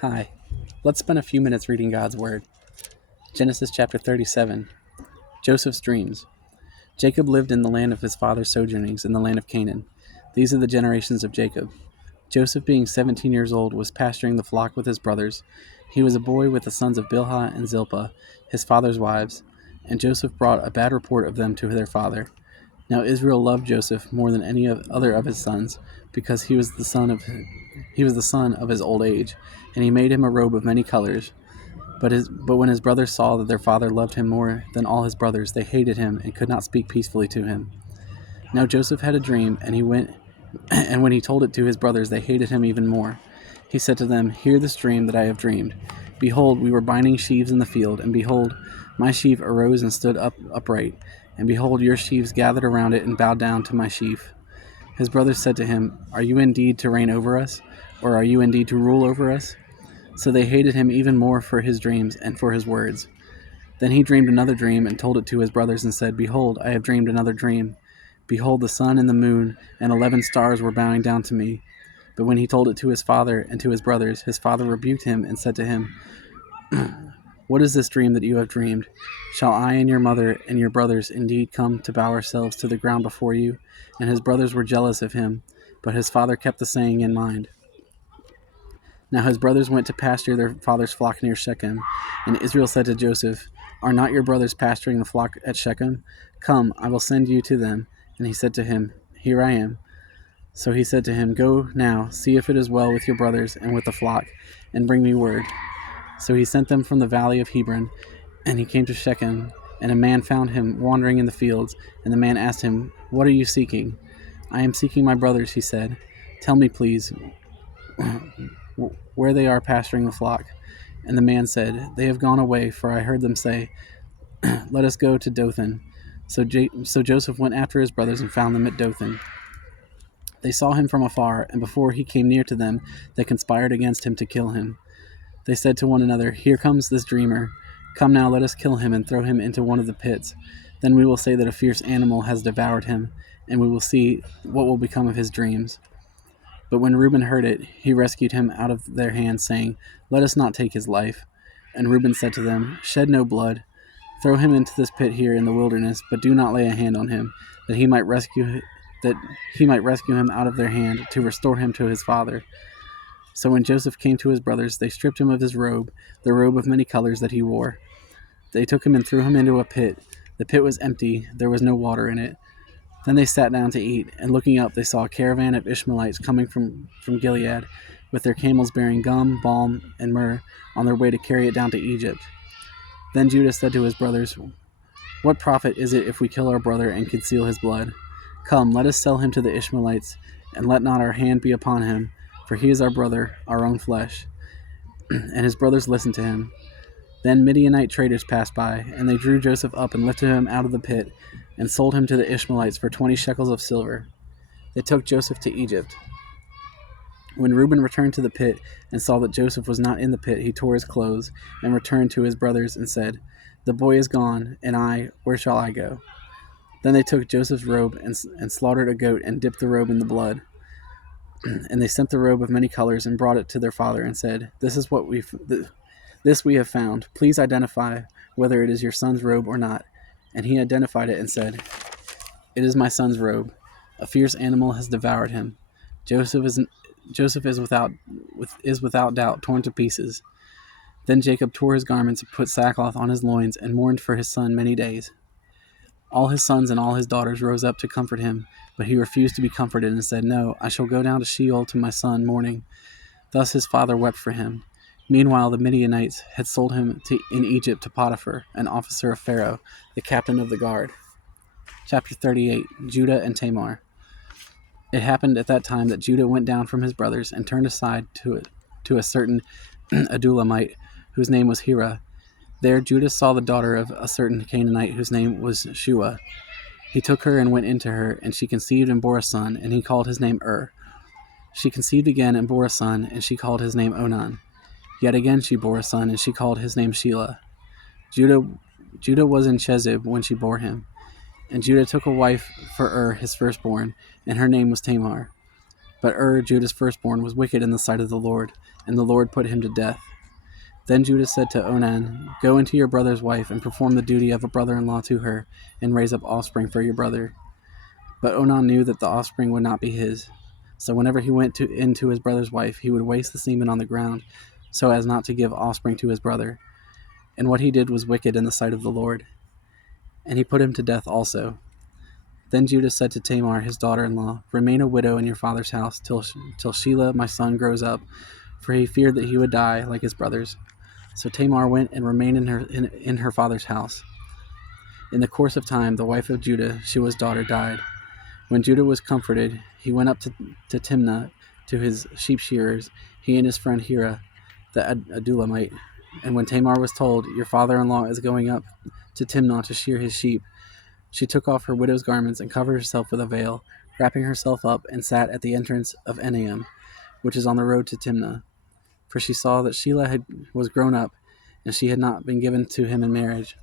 Hi. Let's spend a few minutes reading God's Word. Genesis chapter 37. Joseph's dreams. Jacob lived in the land of his father's sojournings in the land of Canaan. These are the generations of Jacob. Joseph, being 17 years old, was pasturing the flock with his brothers. He was a boy with the sons of Bilhah and Zilpah, his father's wives, and Joseph brought a bad report of them to their father. Now Israel loved Joseph more than any other of his sons, because he was the son of his old age, and he made him a robe of many colors. But when his brothers saw that their father loved him more than all his brothers, they hated him and could not speak peacefully to him. Now Joseph had a dream, and when he told it to his brothers, they hated him even more. He said to them, "Hear this dream that I have dreamed. Behold, we were binding sheaves in the field, and behold, my sheaf arose and stood upright, and behold, your sheaves gathered around it and bowed down to my sheaf." His brothers said to him, "Are you indeed to reign over us, or are you indeed to rule over us?" So they hated him even more for his dreams and for his words. Then he dreamed another dream and told it to his brothers and said, "Behold, I have dreamed another dream. Behold, the sun and the moon and 11 stars were bowing down to me." But when he told it to his father and to his brothers, his father rebuked him and said to him, "What is this dream that you have dreamed? Shall I and your mother and your brothers indeed come to bow ourselves to the ground before you?" And his brothers were jealous of him, but his father kept the saying in mind. Now his brothers went to pasture their father's flock near Shechem, and Israel said to Joseph, "Are not your brothers pasturing the flock at Shechem? Come, I will send you to them." And he said to him, "Here I am." So he said to him, "Go now, see if it is well with your brothers and with the flock, and bring me word." So he sent them from the valley of Hebron, and he came to Shechem, and a man found him wandering in the fields, and the man asked him, "What are you seeking?" "I am seeking my brothers," he said. "Tell me, please, where they are pasturing the flock." And the man said, "They have gone away, for I heard them say, 'Let us go to Dothan.'" So Joseph went after his brothers and found them at Dothan. They saw him from afar, and before he came near to them, they conspired against him to kill him. They said to one another, "Here comes this dreamer. Come now, let us kill him and throw him into one of the pits. Then we will say that a fierce animal has devoured him, and we will see what will become of his dreams." But when Reuben heard it, he rescued him out of their hands, saying, "Let us not take his life." And Reuben said to them, "Shed no blood. Throw him into this pit here in the wilderness, but do not lay a hand on him, that he might rescue him out of their hand, to restore him to his father." So when Joseph came to his brothers, they stripped him of his robe, the robe of many colors that he wore. They took him and threw him into a pit. The pit was empty, there was no water in it. Then they sat down to eat, and looking up they saw a caravan of Ishmaelites coming from Gilead, with their camels bearing gum, balm, and myrrh, on their way to carry it down to Egypt. Then Judah said to his brothers, "What profit is it if we kill our brother and conceal his blood? Come, let us sell him to the Ishmaelites, and let not our hand be upon him, for he is our brother, our own flesh." And his brothers listened to him. Then Midianite traders passed by, and they drew Joseph up and lifted him out of the pit, and sold him to the Ishmaelites for 20 shekels of silver. They took Joseph to Egypt. When Reuben returned to the pit and saw that Joseph was not in the pit, he tore his clothes and returned to his brothers and said, "The boy is gone, and I, where shall I go?" Then they took Joseph's robe and slaughtered a goat and dipped the robe in the blood. And they sent the robe of many colors and brought it to their father and said, This we have found. Please identify whether it is your son's robe or not." And he identified it and said, "It is my son's robe. A fierce animal has devoured him. Joseph is without doubt torn to pieces." Then Jacob tore his garments and put sackcloth on his loins and mourned for his son many days. All his sons and all his daughters rose up to comfort him, but he refused to be comforted and said, "No, I shall go down to Sheol to my son mourning." Thus his father wept for him. Meanwhile, the Midianites had sold him in Egypt to Potiphar, an officer of Pharaoh, the captain of the guard. Chapter 38. Judah and Tamar. It happened at that time that Judah went down from his brothers and turned aside to a certain Adullamite, whose name was Hira. There Judah saw the daughter of a certain Canaanite, whose name was Shua. He took her and went into her, and she conceived and bore a son, and he called his name She conceived again and bore a son, and she called his name Onan. Yet again she bore a son, and she called his name Shelah. Judah was in Chezib when she bore him. And Judah took a wife for his firstborn, and her name was Tamar. But Judah's firstborn, was wicked in the sight of the Lord, and the Lord put him to death. Then Judah said to Onan, "Go into your brother's wife and perform the duty of a brother-in-law to her, and raise up offspring for your brother." But Onan knew that the offspring would not be his. So whenever he went into his brother's wife, he would waste the semen on the ground, so as not to give offspring to his brother. And what he did was wicked in the sight of the Lord. And he put him to death also. Then Judah said to Tamar, his daughter-in-law, "Remain a widow in your father's house till Shelah my son grows up," for he feared that he would die like his brothers. So Tamar went and remained in her father's house. In the course of time, the wife of Judah, Shua's daughter, died. When Judah was comforted, he went up to Timnah to his sheep shearers, he and his friend Hira, the Adulamite. And when Tamar was told, "Your father-in-law is going up to Timnah to shear his sheep," she took off her widow's garments and covered herself with a veil, wrapping herself up, and sat at the entrance of Enaim, which is on the road to Timnah. For she saw that Shelah was grown up, and she had not been given to him in marriage.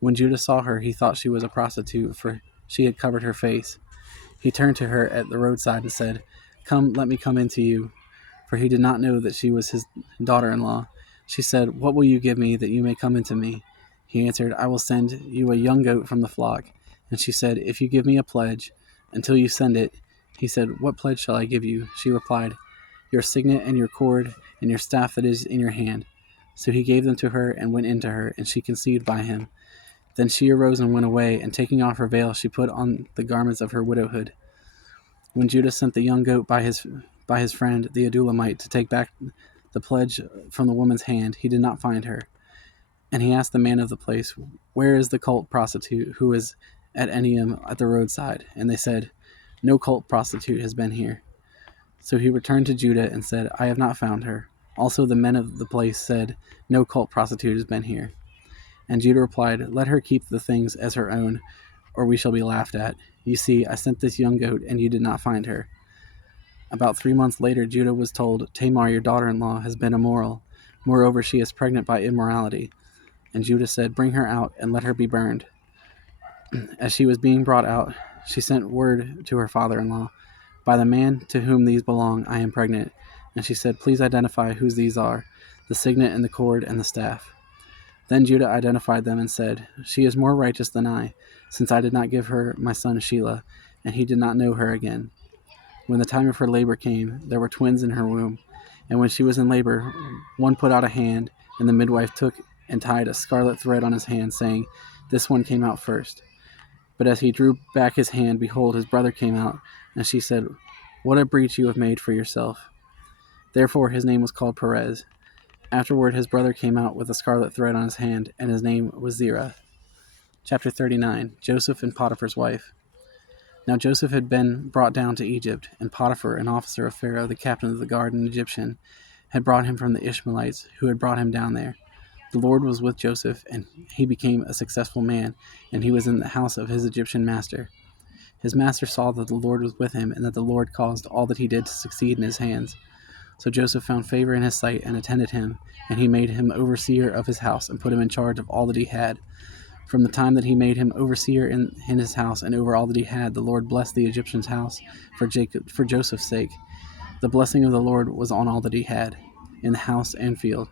When Judah saw her, he thought she was a prostitute, for she had covered her face. He turned to her at the roadside and said, "Come, let me come in to you." For he did not know that she was his daughter-in-law. She said, "What will you give me that you may come into me?" He answered, "I will send you a young goat from the flock." And she said, "If you give me a pledge, until you send it." He said, "What pledge shall I give you?" She replied, "Your signet and your cord and your staff that is in your hand." So he gave them to her and went in to her, and she conceived by him. Then she arose and went away, and taking off her veil, she put on the garments of her widowhood. When Judah sent the young goat by his friend the Adulamite to take back the pledge from the woman's hand, he did not find her. And he asked the man of the place, "Where is the cult prostitute who is at Enaim at the roadside?" And they said, "No cult prostitute has been here." So he returned to Judah and said, "I have not found her." Also the men of the place said, "No cult prostitute has been here." And Judah replied, "Let her keep the things as her own, or we shall be laughed at. You see, I sent this young goat, and you did not find her." About 3 months later, Judah was told, "Tamar, your daughter-in-law, has been immoral. Moreover, she is pregnant by immorality." And Judah said, "Bring her out, and let her be burned." As she was being brought out, she sent word to her father-in-law, "By the man to whom these belong, I am pregnant." And she said, "Please identify whose these are, the signet and the cord and the staff." Then Judah identified them and said, "She is more righteous than I, since I did not give her my son Shelah," and he did not know her again. When the time of her labor came, there were twins in her womb. And when she was in labor, one put out a hand, and the midwife took and tied a scarlet thread on his hand, saying, "This one came out first." But as he drew back his hand, behold, his brother came out, and she said, "What a breach you have made for yourself." Therefore his name was called Perez. Afterward his brother came out with a scarlet thread on his hand, and his name was Zerah. Chapter 39. Joseph and Potiphar's wife. Now Joseph had been brought down to Egypt, and Potiphar, an officer of Pharaoh, the captain of the guard, an Egyptian, had brought him from the Ishmaelites, who had brought him down there. The Lord was with Joseph, and he became a successful man, and he was in the house of his Egyptian master. His master saw that the Lord was with him, and that the Lord caused all that he did to succeed in his hands. So Joseph found favor in his sight and attended him, and he made him overseer of his house and put him in charge of all that he had. From the time that he made him overseer in his house and over all that he had, the Lord blessed the Egyptian's house for Joseph's sake. The blessing of the Lord was on all that he had, in the house and field.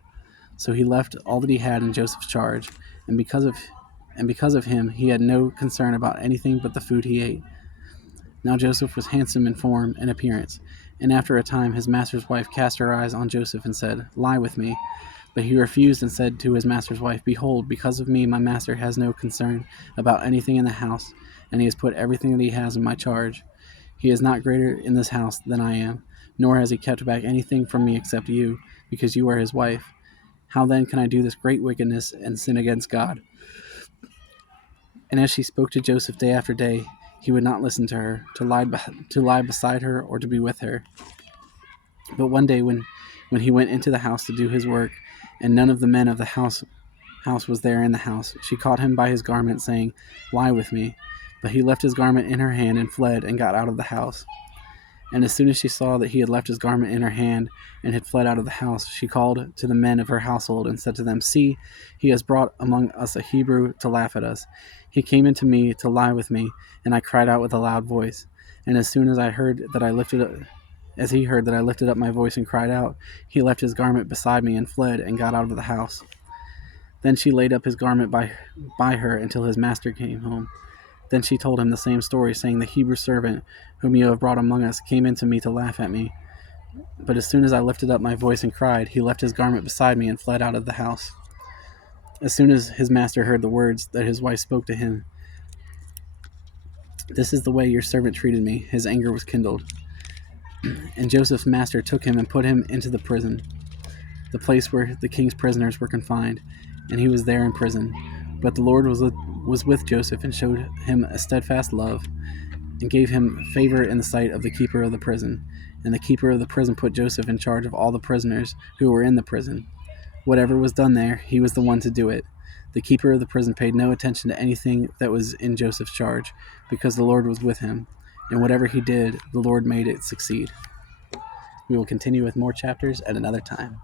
So he left all that he had in Joseph's charge, and because of him he had no concern about anything but the food he ate. Now Joseph was handsome in form and appearance, and after a time his master's wife cast her eyes on Joseph and said, "Lie with me." But he refused and said to his master's wife, "Behold, because of me my master has no concern about anything in the house, and he has put everything that he has in my charge. He is not greater in this house than I am, nor has he kept back anything from me except you, because you are his wife. How then can I do this great wickedness and sin against God?" And as she spoke to Joseph day after day, he would not listen to her, to lie beside her or to be with her. But one day when he went into the house to do his work, and none of the men of the house was there in the house, she caught him by his garment, saying, "Lie with me." But he left his garment in her hand and fled and got out of the house. And as soon as she saw that he had left his garment in her hand and had fled out of the house, she called to the men of her household and said to them, "See, he has brought among us a Hebrew to laugh at us. He came into me to lie with me, and I cried out with a loud voice. And as soon as I heard that, I lifted up As he heard that I lifted up my voice and cried out, he left his garment beside me and fled and got out of the house. Then she laid up his garment by her until his master came home. Then she told him the same story, saying, The Hebrew servant whom you have brought among us came in to me to laugh at me. But as soon as I lifted up my voice and cried, he left his garment beside me and fled out of the house. As soon as his master heard the words that his wife spoke to him, This is the way your servant treated me, his anger was kindled. And Joseph's master took him and put him into the prison, the place where the king's prisoners were confined, and he was there in prison. But the Lord was with Joseph and showed him a steadfast love and gave him favor in the sight of the keeper of the prison. And the keeper of the prison put Joseph in charge of all the prisoners who were in the prison. Whatever was done there, he was the one to do it. The keeper of the prison paid no attention to anything that was in Joseph's charge, because the Lord was with him, and whatever he did, the Lord made it succeed. We will continue with more chapters at another time.